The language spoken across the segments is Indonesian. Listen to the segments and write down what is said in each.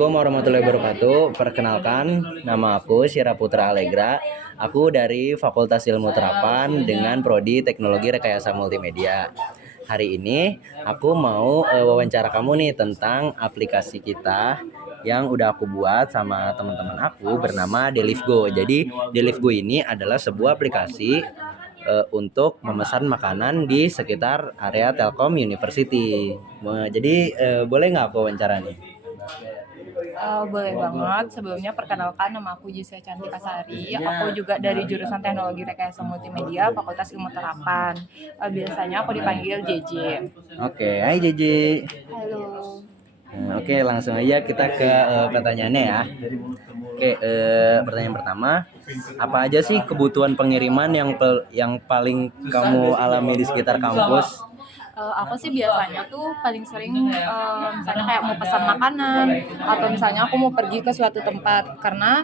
Assalamualaikum warahmatullahi wabarakatuh. Perkenalkan, nama aku Syira Putra Alegra. Aku dari Fakultas Ilmu Terapan dengan prodi Teknologi Rekayasa Multimedia. Hari ini aku mau wawancara kamu nih tentang aplikasi kita yang udah aku buat sama teman-teman aku bernama Delivgo. Jadi Delivgo ini adalah sebuah aplikasi untuk memesan makanan di sekitar area Telkom University. Jadi boleh nggak aku wawancara nih? Boleh banget. Sebelumnya perkenalkan, nama aku Jisya Cantika Sari. Aku juga dari jurusan Teknologi Rekayasa Multimedia, Fakultas Ilmu Terapan. Biasanya aku dipanggil JJ. Oke, hai Jeje. Halo. Oke, langsung aja kita ke pertanyaannya ya. Oke, pertanyaan pertama, apa aja sih kebutuhan pengiriman yang paling kamu alami di sekitar kampus? Aku sih biasanya tuh paling sering misalnya kayak mau pesan makanan atau misalnya aku mau pergi ke suatu tempat karena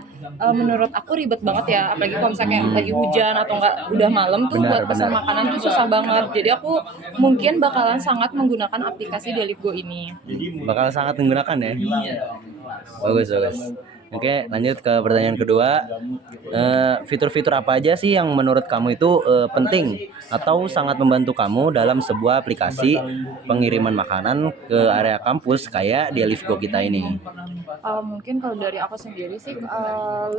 menurut aku ribet banget ya, apalagi kalau misalnya kayak lagi hujan atau enggak udah malam tuh Benar, buat pesan benar. makanan tuh susah banget. Jadi aku mungkin bakalan sangat menggunakan aplikasi Deliveroo ini. Bakal sangat menggunakan ya. Bagus, bagus. Oke, lanjut ke pertanyaan kedua. Fitur-fitur apa aja sih yang menurut kamu itu penting atau sangat membantu kamu dalam sebuah aplikasi pengiriman makanan ke area kampus kayak Delivgo kita ini? Mungkin kalau dari aku sendiri sih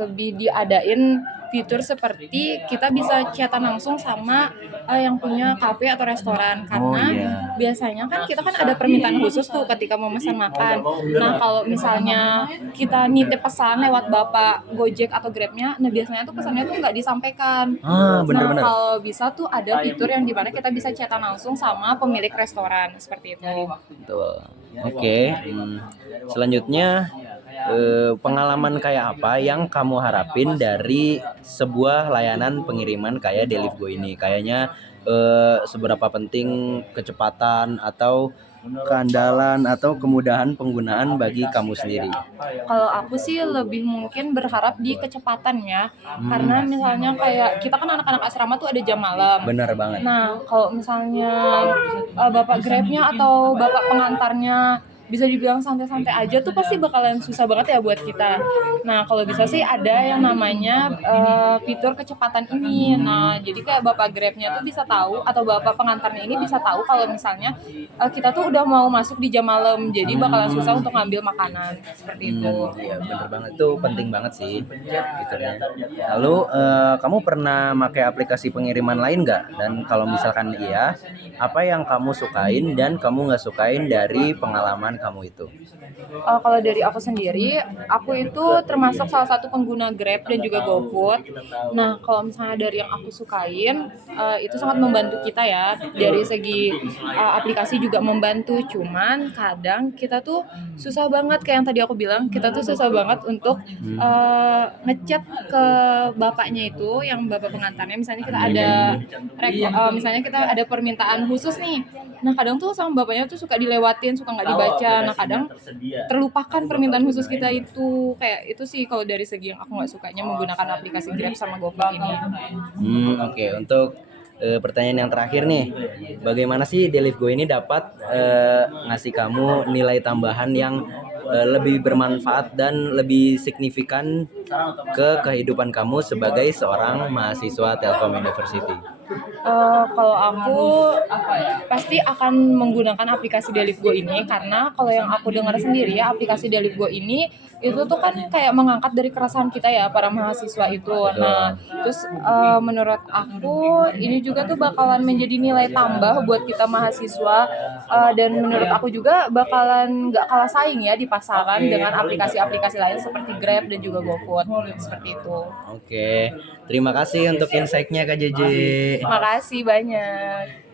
lebih diadain fitur seperti kita bisa chatan langsung sama yang punya kafe atau restoran Oh karena iya. biasanya kan kita kan ada permintaan khusus tuh ketika mau pesan makan. Nah kalau misalnya kita nitip pesan lewat bapak Gojek atau Grabnya, nah biasanya tuh pesannya tuh nggak disampaikan. Ah, Nah benar-benar. kalau bisa tuh ada fitur yang dimana kita bisa chatan langsung sama pemilik restoran seperti itu. Betul. Oke. Selanjutnya pengalaman kayak apa yang kamu harapin dari sebuah layanan pengiriman kayak Delivgo ini? Kayaknya seberapa penting kecepatan atau keandalan atau kemudahan penggunaan bagi kamu sendiri? Kalau aku sih lebih mungkin berharap di kecepatannya, karena misalnya kayak kita kan anak-anak asrama tuh ada jam malam. Benar banget. Nah, kalau misalnya bapak Grabnya atau bapak pengantarnya bisa dibilang santai-santai aja tuh pasti bakalan susah banget ya buat kita. Nah, kalau bisa sih ada yang namanya fitur kecepatan ini. Nah, jadi kayak bapak Grabnya tuh bisa tahu atau bapak pengantarnya ini bisa tahu kalau misalnya kita tuh udah mau masuk di jam malam, jadi bakalan susah untuk ngambil makanan seperti itu. Iya, benar banget, itu penting banget sih fiturnya. Lalu kamu pernah pakai aplikasi pengiriman lain nggak? Dan kalau misalkan iya, apa yang kamu sukain dan kamu nggak sukain dari pengalaman kamu itu? Kalau dari aku sendiri, aku itu termasuk salah satu pengguna Grab dan juga GoFood. Nah, kalau misalnya dari yang aku sukain, itu sangat membantu kita ya. Dari segi aplikasi juga membantu. Cuman kadang kita tuh susah banget kayak yang tadi aku bilang, kita tuh susah banget untuk ngechat ke bapaknya itu, yang bapak pengantarnya. Misalnya kita ada misalnya kita ada permintaan khusus nih. Nah, kadang tuh sama bapaknya tuh suka dilewatin, suka nggak dibaca. Nah, kadang terlupakan permintaan khusus kita itu. Kayak itu sih kalau dari segi yang aku nggak sukanya menggunakan aplikasi Grab sama GoFood ini. Oke. Untuk pertanyaan yang terakhir nih, bagaimana sih Delivgo ini dapat ngasih kamu nilai tambahan yang lebih bermanfaat dan lebih signifikan ke kehidupan kamu sebagai seorang mahasiswa Telkom University? Kalau aku pasti akan menggunakan aplikasi Delivgo ini karena kalau yang aku dengar sendiri ya, aplikasi Delivgo ini itu tuh kan kayak mengangkat dari keresahan kita ya para mahasiswa itu. Nah, terus menurut aku ini juga tuh bakalan menjadi nilai tambah buat kita mahasiswa, dan menurut aku juga bakalan nggak kalah saing ya di pasaran dengan aplikasi-aplikasi lain seperti Grab dan juga GoFood seperti itu. Oke, terima kasih untuk insight-nya Kak Jeje. Makasih banyak.